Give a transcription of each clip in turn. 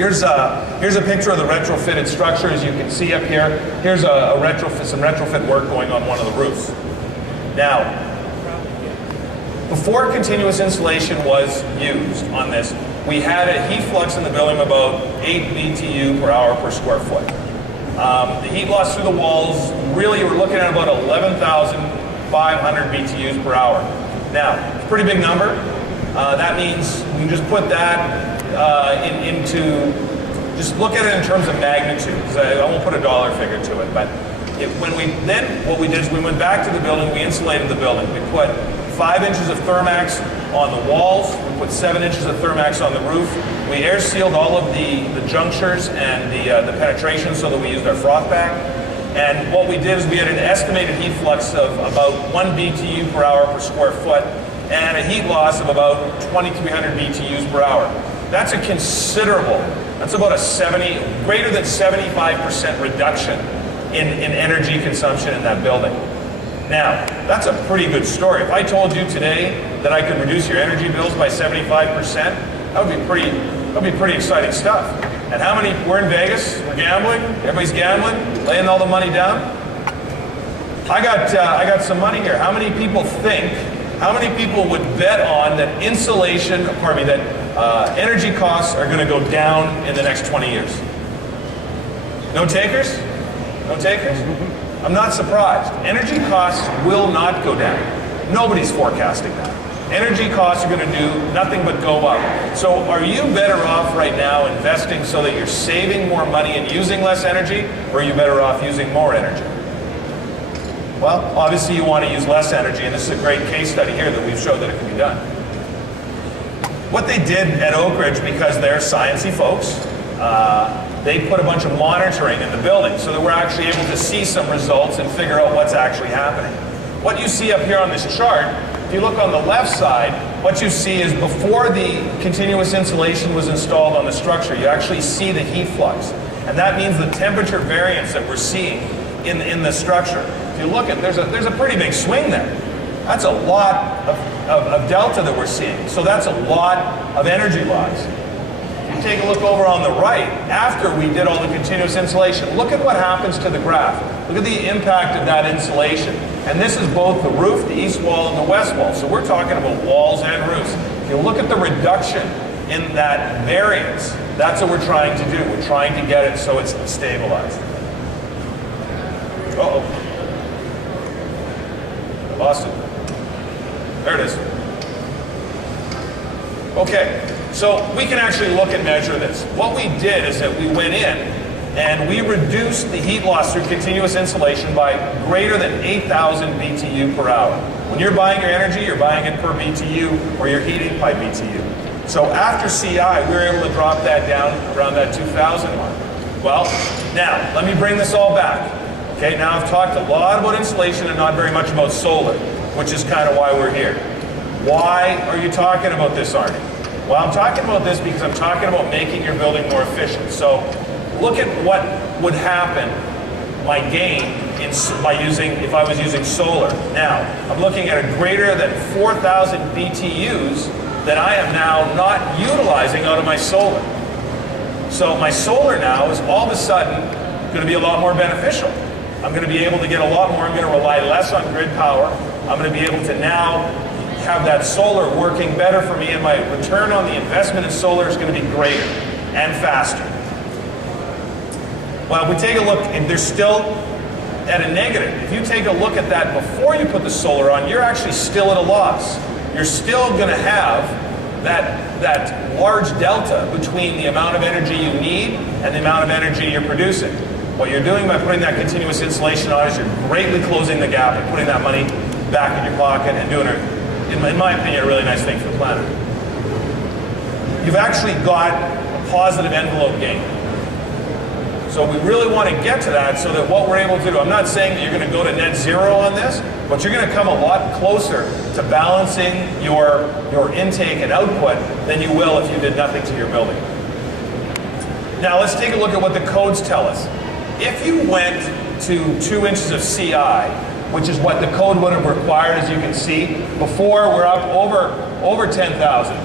Here's a picture of the retrofitted structure, as you can see up here. Here's some retrofit work going on one of the roofs. Now, before continuous insulation was used on this, we had a heat flux in the building of about 8 BTU per hour per square foot. The heat loss through the walls, really we're looking at about 11,500 BTUs per hour. Now, it's a pretty big number. That means we can just put that just look at it in terms of magnitude, because I won't put a dollar figure to it, but what we did is we went back to the building, we insulated the building. We put 5 inches of Thermax on the walls, we put 7 inches of Thermax on the roof. We air sealed all of the junctures and the penetration so that we used our froth bag. And what we did is we had an estimated heat flux of about 1 BTU per hour per square foot and a heat loss of about 2,300 BTUs per hour. That's a considerable, that's about a greater than 75% reduction in energy consumption in that building. Now, that's a pretty good story. If I told you today that I could reduce your energy bills by 75%, that would be pretty exciting stuff. And how many, we're in Vegas, we're gambling, everybody's gambling, laying all the money down. I got some money here. How many people would bet on that insulation, pardon me, that energy costs are going to go down in the next 20 years? No takers? No takers? I'm not surprised. Energy costs will not go down. Nobody's forecasting that. Energy costs are going to do nothing but go up. So are you better off right now investing so that you're saving more money and using less energy, or are you better off using more energy? Well, obviously you want to use less energy, and this is a great case study here that we've showed that it can be done. What they did at Oak Ridge, because they're sciencey folks, they put a bunch of monitoring in the building so that we're actually able to see some results and figure out what's actually happening. What you see up here on this chart, if you look on the left side, what you see is before the continuous insulation was installed on the structure, you actually see the heat flux. And that means the temperature variance that we're seeing in the structure. If you look at, there's a pretty big swing there. That's a lot of delta that we're seeing. So that's a lot of energy loss. Take a look over on the right, after we did all the continuous insulation, look at what happens to the graph. Look at the impact of that insulation. And this is both the roof, the east wall, and the west wall. So we're talking about walls and roofs. If you look at the reduction in that variance, that's what we're trying to do. We're trying to get it so it's stabilized. Uh-oh. I lost it. There it is. Okay. So we can actually look and measure this. What we did is that we went in and we reduced the heat loss through continuous insulation by greater than 8,000 BTU per hour. When you're buying your energy, you're buying it per BTU, or you're heating by BTU. So after CI, we were able to drop that down around that 2,000 mark. Well, now, let me bring this all back. Okay, now I've talked a lot about insulation and not very much about solar, which is kind of why we're here. Why are you talking about this, Arnie? Well, I'm talking about this because I'm talking about making your building more efficient. So look at what would happen, my gain, if I was using solar. Now, I'm looking at a greater than 4,000 BTUs that I am now not utilizing out of my solar. So my solar now is all of a sudden going to be a lot more beneficial. I'm going to be able to get a lot more. I'm going to rely less on grid power. I'm going to be able to now have that solar working better for me, and my return on the investment in solar is going to be greater and faster. Well, if we take a look, and they're still at a negative. If you take a look at that before you put the solar on, you're actually still at a loss. You're still going to have that large delta between the amount of energy you need and the amount of energy you're producing. What you're doing by putting that continuous insulation on is you're greatly closing the gap and putting that money back in your pocket and doing in my opinion, a really nice thing for the planet. You've actually got a positive envelope gain. So we really want to get to that so that what we're able to do, I'm not saying that you're going to go to net zero on this, but you're going to come a lot closer to balancing your intake and output than you will if you did nothing to your building. Now let's take a look at what the codes tell us. If you went to 2 inches of CI, which is what the code would have required, as you can see. Before, we're up over 10,000.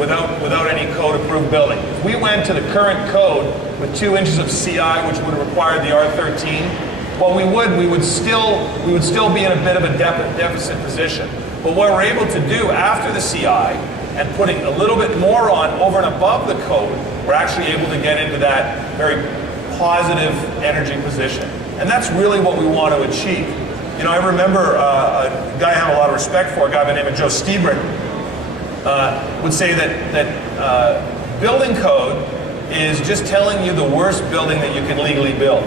without any code-approved building. If we went to the current code with 2 inches of CI, which would have required the R13, well, we would still be in a bit of a deficit position. But what we're able to do after the CI and putting a little bit more on over and above the code, we're actually able to get into that very positive energy position. And that's really what we want to achieve. You know, I remember a guy I have a lot of respect for, a guy by the name of Joe Stebrin, would say that building code is just telling you the worst building that you can legally build.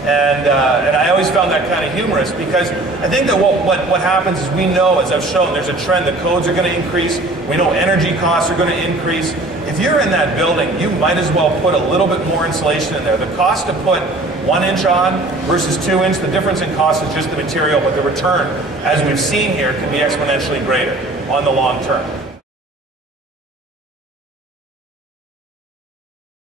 And I always found that kind of humorous, because I think that what happens is, we know, as I've shown, there's a trend. The codes are going to increase. We know energy costs are going to increase. If you're in that building, you might as well put a little bit more insulation in there. The cost to put 1 inch on versus 2 inch, the difference in cost is just the material, but the return, as we've seen here, can be exponentially greater on the long term.